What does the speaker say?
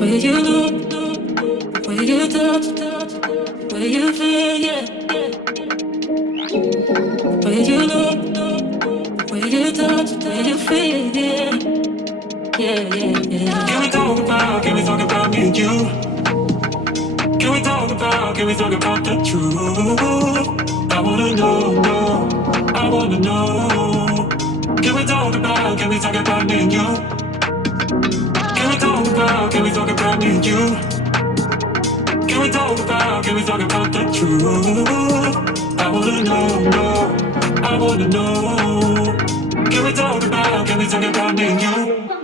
Where you look, where you touch, where you feel, yeah. Where you look, where you touch, where you feel, yeah. Yeah, yeah, yeah. Can we talk about me and you? Can we talk about the truth? I wanna know, no, I wanna know. Can we talk about me and you? Can we talk about me and you? Can we talk about the truth? I wanna know, no, I wanna know. Can we talk about me and you?